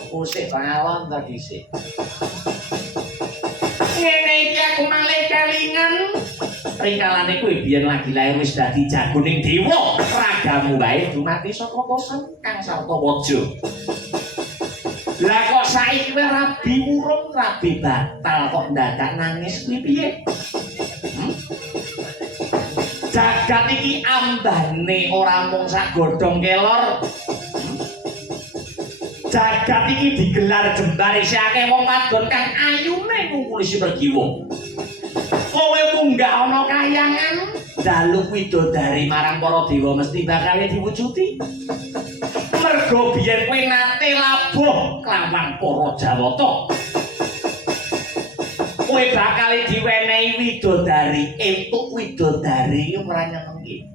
Musik balon ta dhisik. Ngene iki aku malih kelingan. Ringkalane kuwi biyen lagi lair wis dadi jagoning dewa. Ragamu wae dumati saka kosan Kang Sartawaja. Lah kok saiki kowe rabi urung, rabi batal kok dadak nangis kuwi piye? Jagat iki ambane ora mung sak godhong kelor. Jagat iki digelar jembare akeh wong wadon kang ayune ngungkuli si Pregiwa. Kowe munggah ana kayangan jaluk widodari marang para dewa mesti bakal diwujudi. Mergo biyen kowe nate labuh kelawan para Jawata. Kowe bakal diwenehi widodari, entuk widodari ora nyenengke.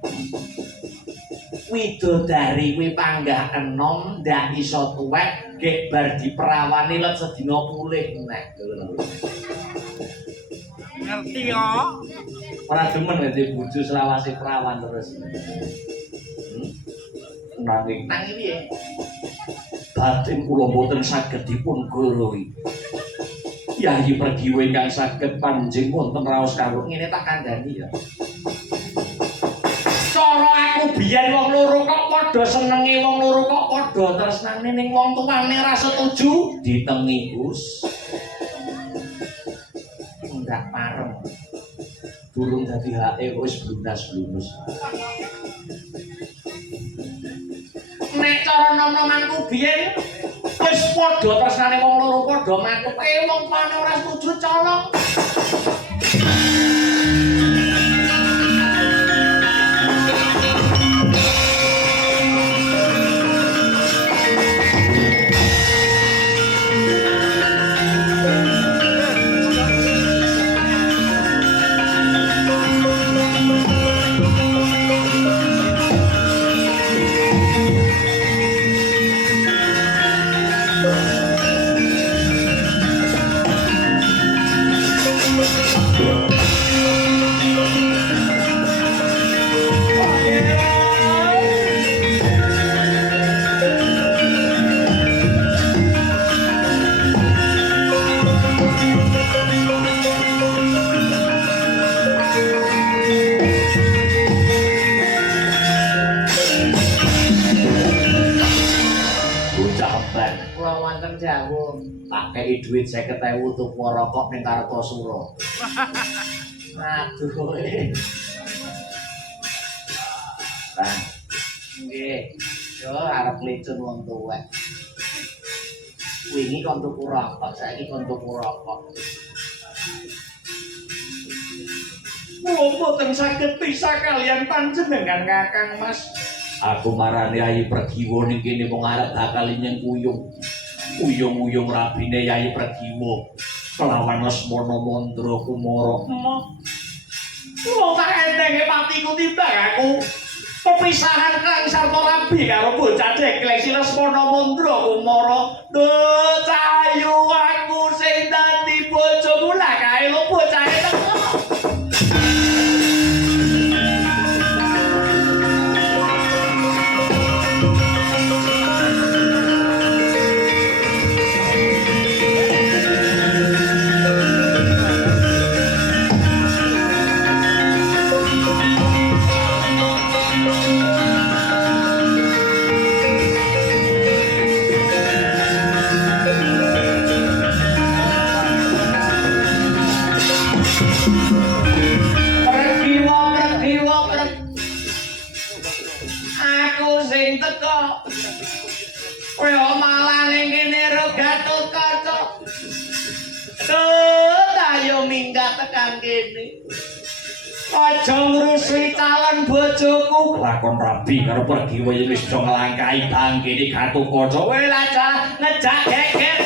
Widodari kuwi panggah enom ndak iso tuwek gek bar diperawani let sedina pulih nek. Ngerti ya? Ora demen ngene bojo selawase perawan terus. Nanging piye? Batin kula boten saged dipun gorohi. Yayi Pregiwa ingkang saged panjing wonten raos karo ngene tak kandhani ya. Cara aku biyen wong loro kok padha senenge, wong loro kok padha tresnane ning wong tuwane ora setuju ditengi Gus. Ndak pareng. Durung dadi hake wis blunas-blunus. Nek cara nom-nomanku biyen wis padha tresnane wong loro padha matuke wong tuwane ora setuju colong. wonten jauh. Tak kei duit 50.000 tuku rokok ning Kartosura. Aduh. Bang, Nggih. Yo arep lecun wong tuwek. Wingi kon tuku rokok, saiki kon tuku rokok. kula boten saged pisah kalian panjenengan Kakang Mas. Aku marani Yayi Pregiwa ning kene wong arep bakal nyeng kuyung. Uyung-uyung rabine Yayi Pregiwa kelawan Lesmana Mandra Kumara. Kula tak entenge patiku timbang aku. Pepisahan Kang Sarta Rabi karo bocah ceklek si Lesmana Mandra Kumara. Duh, cayu aku sing dadi bojomu lah kae lho bocahe teko. Kowe malah ning kene ro Gatotkaca. Duh, ayo minggat tekan kene. Aja ngrusuhi calon bojoku. Lakon Rabi karo Pregiwa wis do nglangkahi bangkene Gatotkaca. Kowe lajal ngejak geger.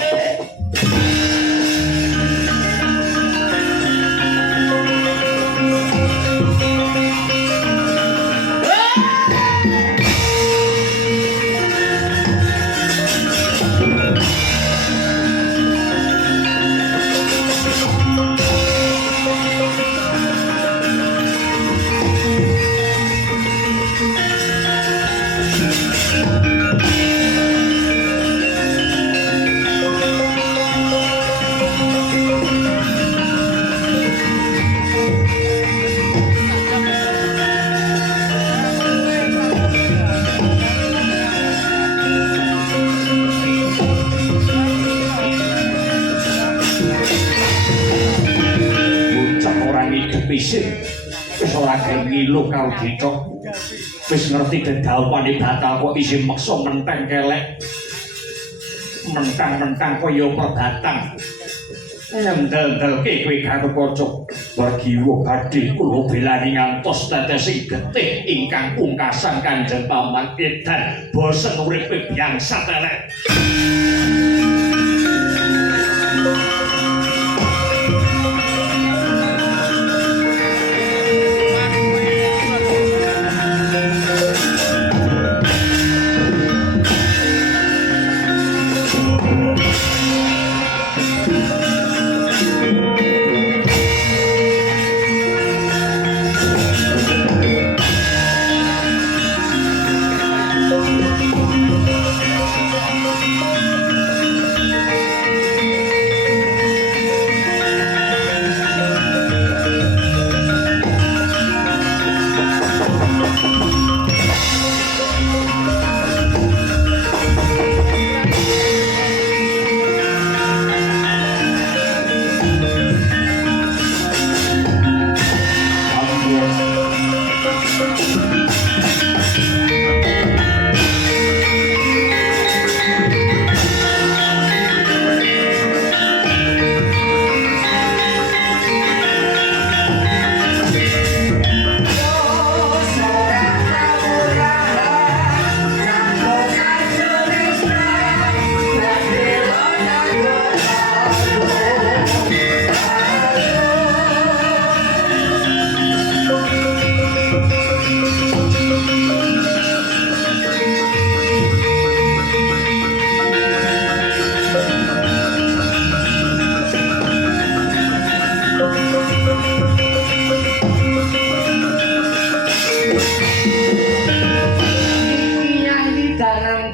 Wis ora gelem ngilu karo dicok. Wis ngerti dedawane batal kok isih meksa menteng kelek. Mentang-mentang kaya perbatang. Ndel-ndelke kowe Gatotkaca. Pregiwa badhe kula belani ngantos tetesing getih ingkang pungkasan Kanjeng Paman Edan bosen urip biangsa telek.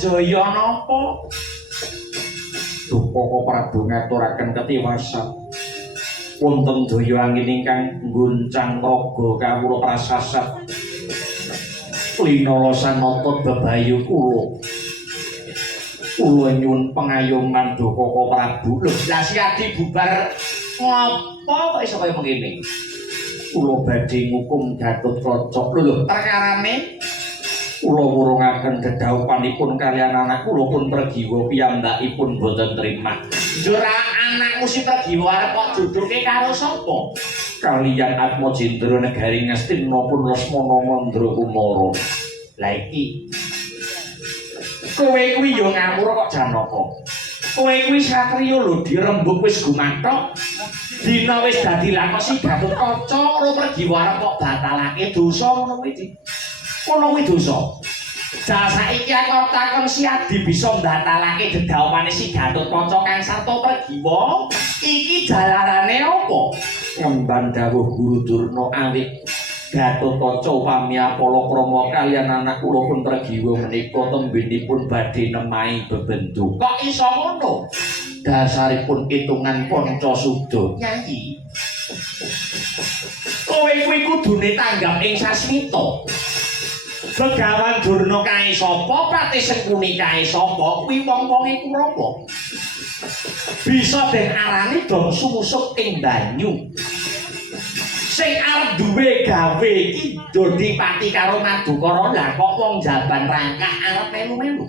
Jaya napa? Dupaka Prabu ngaturaken ketiwasan. Wonten daya angin ingkang nggoncang raga kawula prasasat. Linala sanata bebayu kula. Kula nyuwun pengayoman Doko Prabu. Lho, lah si Adi bubar ngopo kok iso kaya mengene? Kula badhe ngukum Gatotkaca. Lho, perkarane kula wurungaken dedaupanipun kaliyan anak kula pun Pregiwa piyambakipun boten trima. Njur anakmu si Pregiwa arep kok jodohke karo sapa? Kaliyan Atmajendra Negari Ngastina pun Lesmana Mandra Kumara. Lah iki kowe kuwi yo ngamur kok Janaka. Kowe kuwi satriya lho dirembug wis gumathok. Dina wis dadi lakosi Gatotkaca karo Pregiwa arep kok batalake dosa ngono kuwi. Kono kuwi dosa. Jal saiki aku takon si Adi bisa mbatalake dedawane si Gatotkaca kang sarta Pregiwa. Iki dalarane apa? Ngemban dawuh Guru Durna awit Gatotkaca upami Palakrama kaliyan anak kula pun Pregiwa menika tembenipun badhe nemahi bebendu. Kok iso ngono? Dasaripun hitungan Pancasuda. Nyai. Kowe kuwi kudune tanggap ing sasmita. Begawan Durna kae sapa, Pratisengkuni kae sapa, kuwi wong-wonge Kurawa. Bisa den arani dong sumusuk ing banyu. Sing arep duwe gawe iki Dodipati karo Madukara, lah kok wong jaban rangkah arep melu-melu.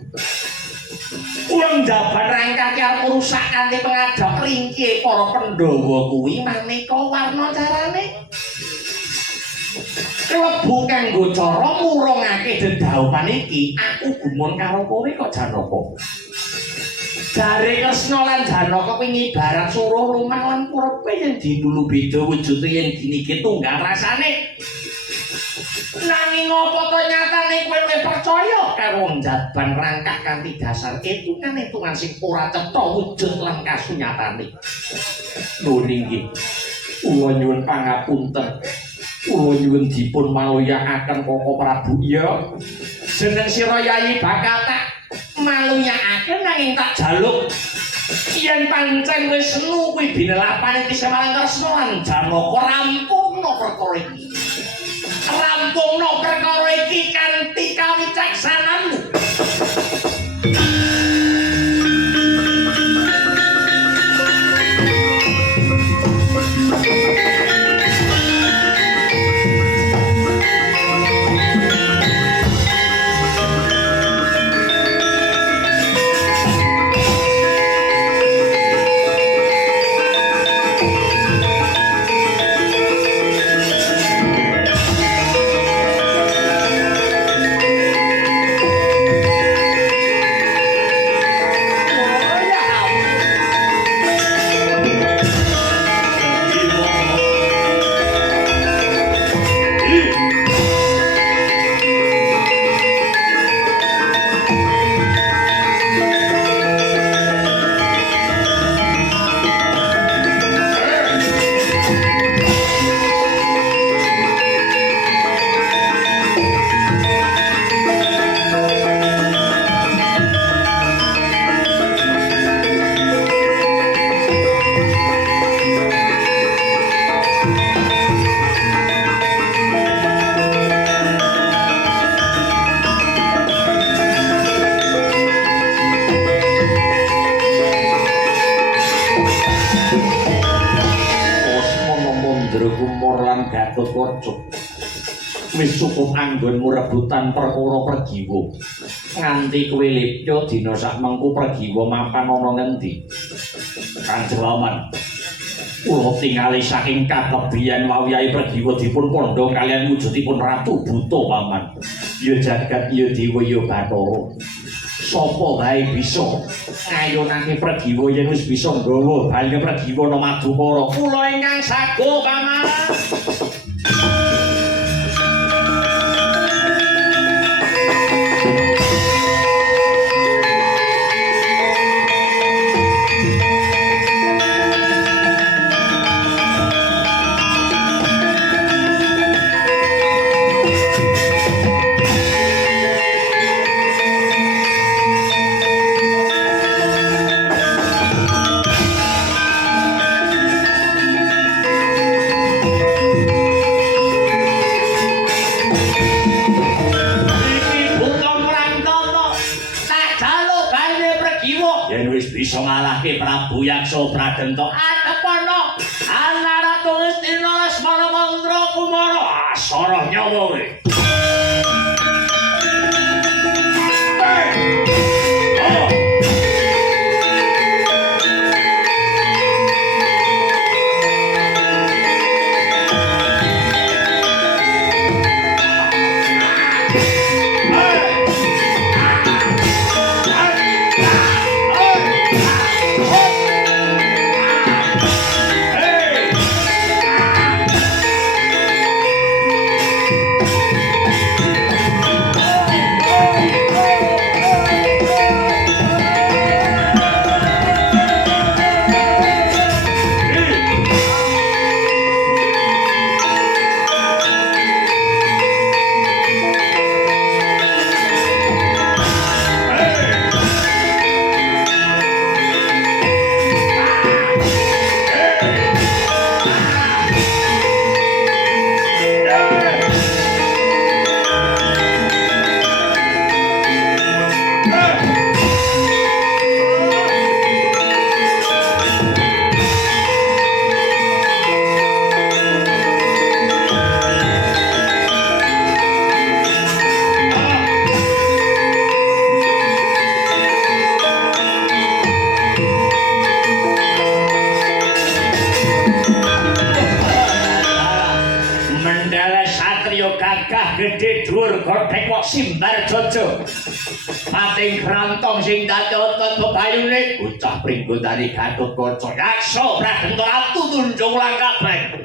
Wong jaban rangkah ki arep rusak kanthi pengadap ringkihe para Pandhawa kuwi maneka warna carane. Klebu kanggo cara murungake dedaupan iki, aku gumun karo kowe kok Janaka. Jare Kresna lan Janaka kuwi ngibarat suruh lumah lan kurepe yen dinulu beda wujude yen diniki tunggal rasane. Nanging apa to nyatane kowe luwih percaya karo wong jaban rangkak kanthi dasar hitungan sing ora cetha wujud lan kasunyatane. Lho nggih. Kula nyuwun pangapunten. Kula nyuwun dipun maluyakaken Koko Prabu ya. Jeneng sira Yayi bakal tak maluyakaken nanging tak jaluk yen pancen wis senu kuwi binelapane iki Semar Kresna lan Janaka rampungna perkara iki. Rampungna perkara iki kanthi kawicaksananmu. Wis cukup anggonmu rebutan perkara Pregiwa. Nganti kowe lipya dina sak mengku Pregiwa mapan ana ngendi? Kanjeng Laman. Kula tingali saking katebian wawiyahe Pregiwa dipun pondha kalian wujudipun Ratu Buta paman. Ya jagat ya dewa ya Bathara. Sapa wae bisa ngayunake Pregiwa yen wis bisa nggawa bali Pregiwa ana Madukara. Kula ingkang sago paman. bisa ngalahke Prabu Yaksa Pradenta atepono antara Tulistina Lesmana Mandra Kumara asara nyawa kowe. Gede dhuwur godhek kok simbar jojo pating krantong sing dadi otot bebayune bocah pringgondane Gatotkaca Yaksa Pradenta tunjung langkabeh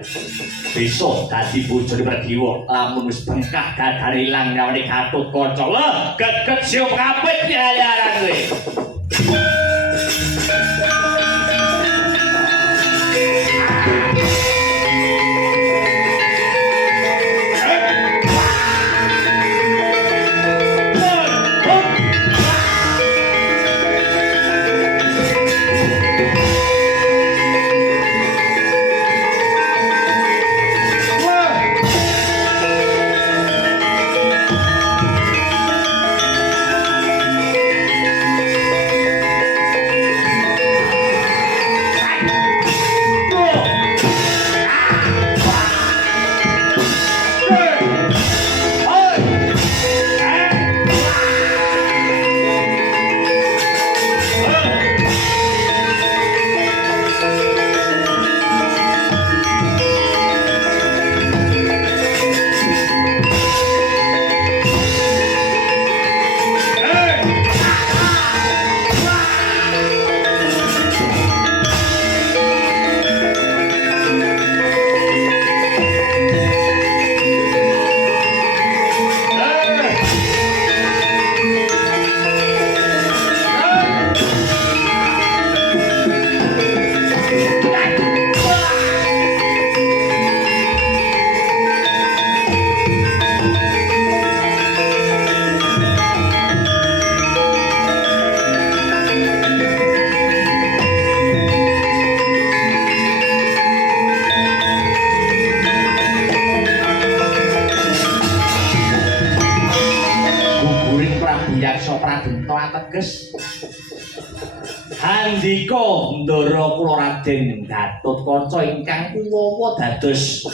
bisa dadi bojone Pradewa lamun wis bengkah dadane ilang nyawane Gatotkaca lho geget siup kapit yayaran kowe. ateges handika ndara kula Raden Gatotkaca ingkang kuwawa dados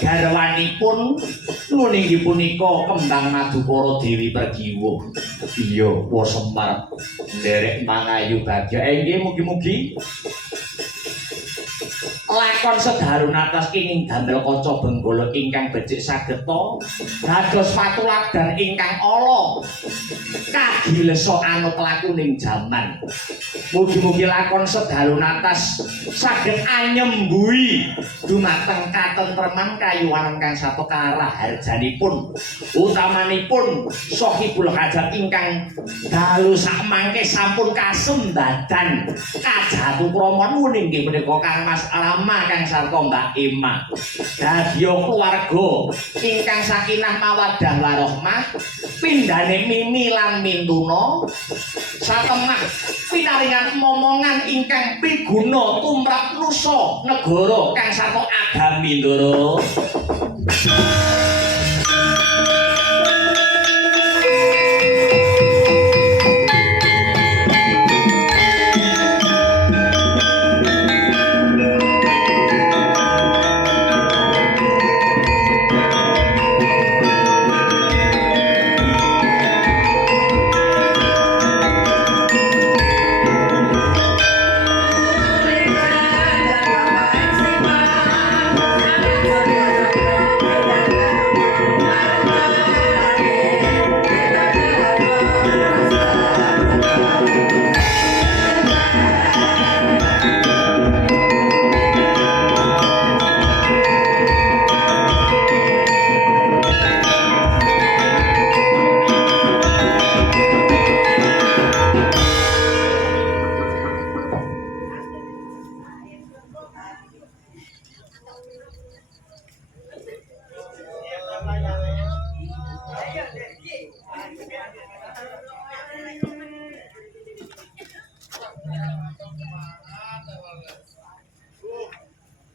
garwanipun nuninggih punika Kembang Madukara Dewi Perdiwa. Iya, Wa Semar nderek mangayu bagya. Inggih mugi-mugi lakon Sedaru Natas kenging damel kaca Benggala ingkang becik sageta dados patuladan ingkang ala kagilesa anut lakuning jaman. Mugi-mugi lakon Sedaru Natas saged anyembui dumateng katentreman kayuwanen kang sato karaharjanipun utamanipun Sohibul Hajat ingkang dalu sakmangke sampun kasembadan Kajatukrama nuninggih menika Kang Mas Rama kang sarta Mbak Ema dadya keluarga ingkang sakinah mawaddah warahmah pindhane Mimi lan Mintuna satemah pinaringan momongan ingkang piguna tumrap nusa negara kang sarta agami ndara.